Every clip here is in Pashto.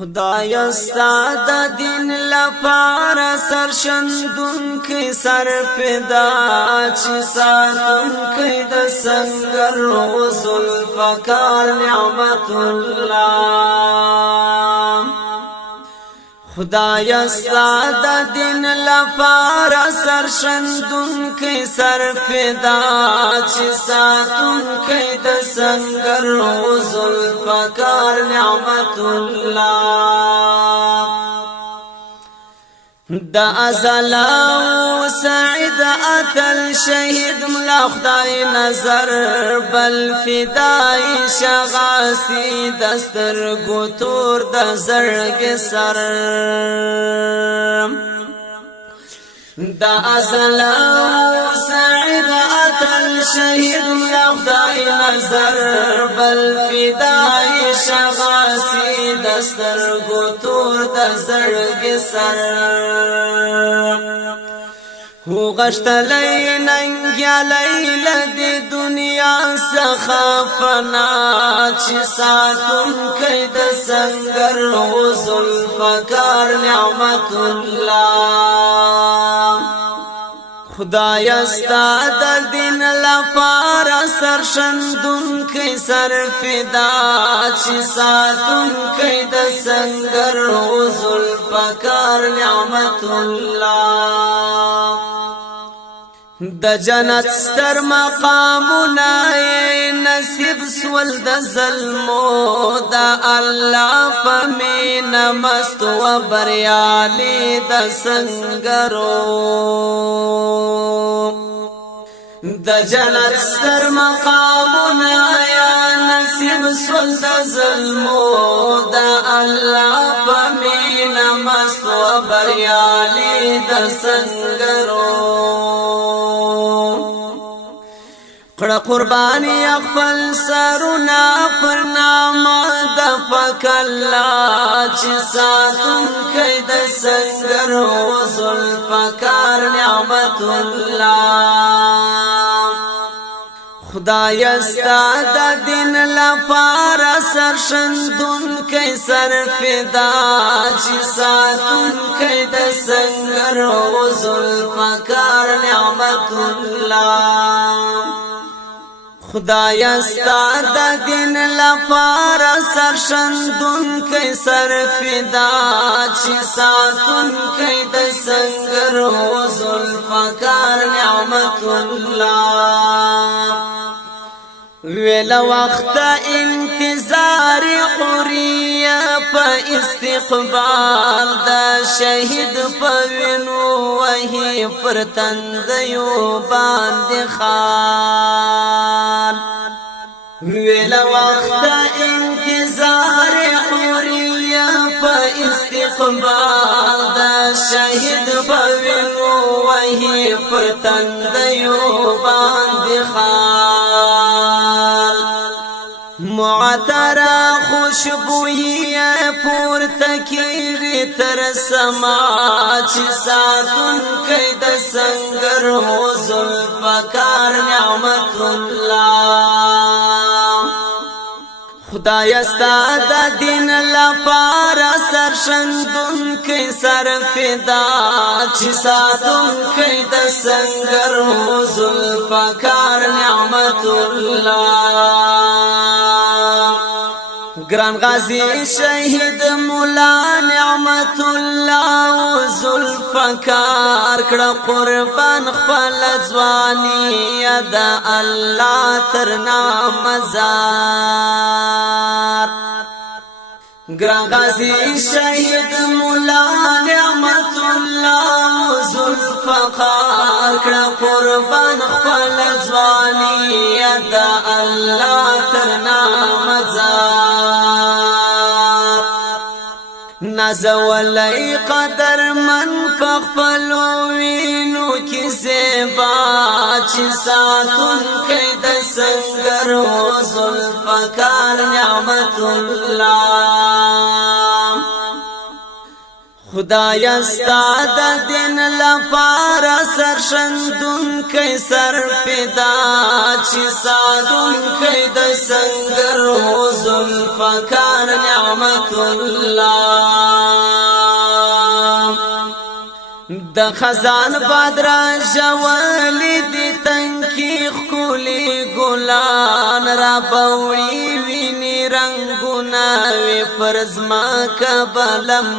خدای استاد دین لپاره سرشندون کی سر پیدا چی ساتون کی د سنگر رسول فکار نعمت الله خدای استاد دین لپاره سرشندون کی سر پیدا چی ساتون کی د سنگر رسول فکار نعمت الله دا ازلا سعید اتل شهید ملا خدای نظر بل فدای شغاسی دستر گوتور د زرگ سر دا ازلا سعید اتل شهید ملا خدای نظر بل فدای شغاسی دستر گوتور د زرگ سر هو غشتلی ننگیالی لدی دنیا سخافنا چی ساتون کئی د سنگر حضل فکار نعمت اللہ خدای استاد دین لپاره سرشندون کی سر فدا چی ساتون کی د سنگر حضل فکار نعمت الله د جنت ستر مقامونه نصیب سول د ظلمو د الله پمین مست و بریالی د سنگرو د جنت ستر مقامونه نصیب سول د ظلمو د الله پمین مست و بریالی د سنگرو قړه قربانی خپل سرونه پر نام د فکلا چې ساتون کې د سنگر حضل فکار نعمت الله خدای استاد دین لپاره سرشندون کې سر فدا چې ساتون کې د سنگر حضل فکار نعمت الله خدای استاد دین لپاره سرشندون کی سر فدا چی ساتون کی د سنگر حضل فکار نعمت الله ویل وقت انتظار قریه په استقبال دا شهید په وینو وهي پر تندیو باندې خان ویل وقت انتظار قریه په استقبال دا شهید په وینو وهي پر تندیو باندې خان معطرہ خوشبوئی پور تکیری تر سماچ ساتون کئی د سنگر حضل فکار نعمت اللہ خدای استاد دین لپاره سرشندون کی سر فدا چی ساتون کی د سنگر حضل فکار نعمت اللہ گران غازی شهید مولا نعمت الله ذوالفقار کړه قربان خپل ځواني د الله تر نام زار گران غازی شهید مولا نعمت الله ذوالفقار کړه قربان خپل ځواني د الله تر نام زار نازولی قدر من پخپلو وینو کی زیبا چی ساتون کی د سنگر حضل فکار نعمت اللہ خدای استاد دین لپاره سرشندون کی سر فدا چی ساتون کی د سنگر حضل فکار نعمت اللہ د خزان بادرا جوالی دی تنکی خکولی گلان را بوڑی وینی رنگوناوی پرزما کبلمعان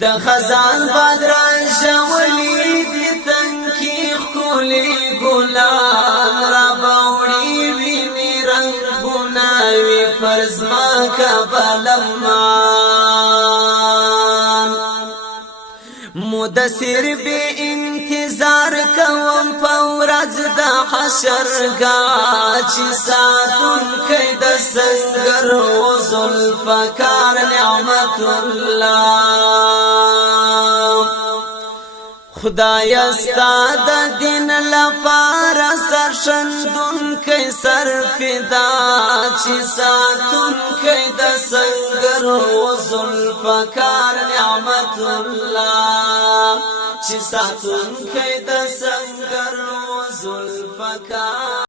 د خزان بادرا جوالی دی تنکی خکولی گلان را بوڑی وینی رنگوناوی پرزما کبلمعان مدثر بے انتظار کوم پورز دا حشر گا چی ساتون کئی دا سنگر و ذوالفقار نعمت اللہ خدای استاد دین لپاره سرشندون کئی سر فدا چی ساتون کئی دا سنگر و ذوالفقار نعمت اللہ چی ساتون کئی دا سنگر و ذوالفقار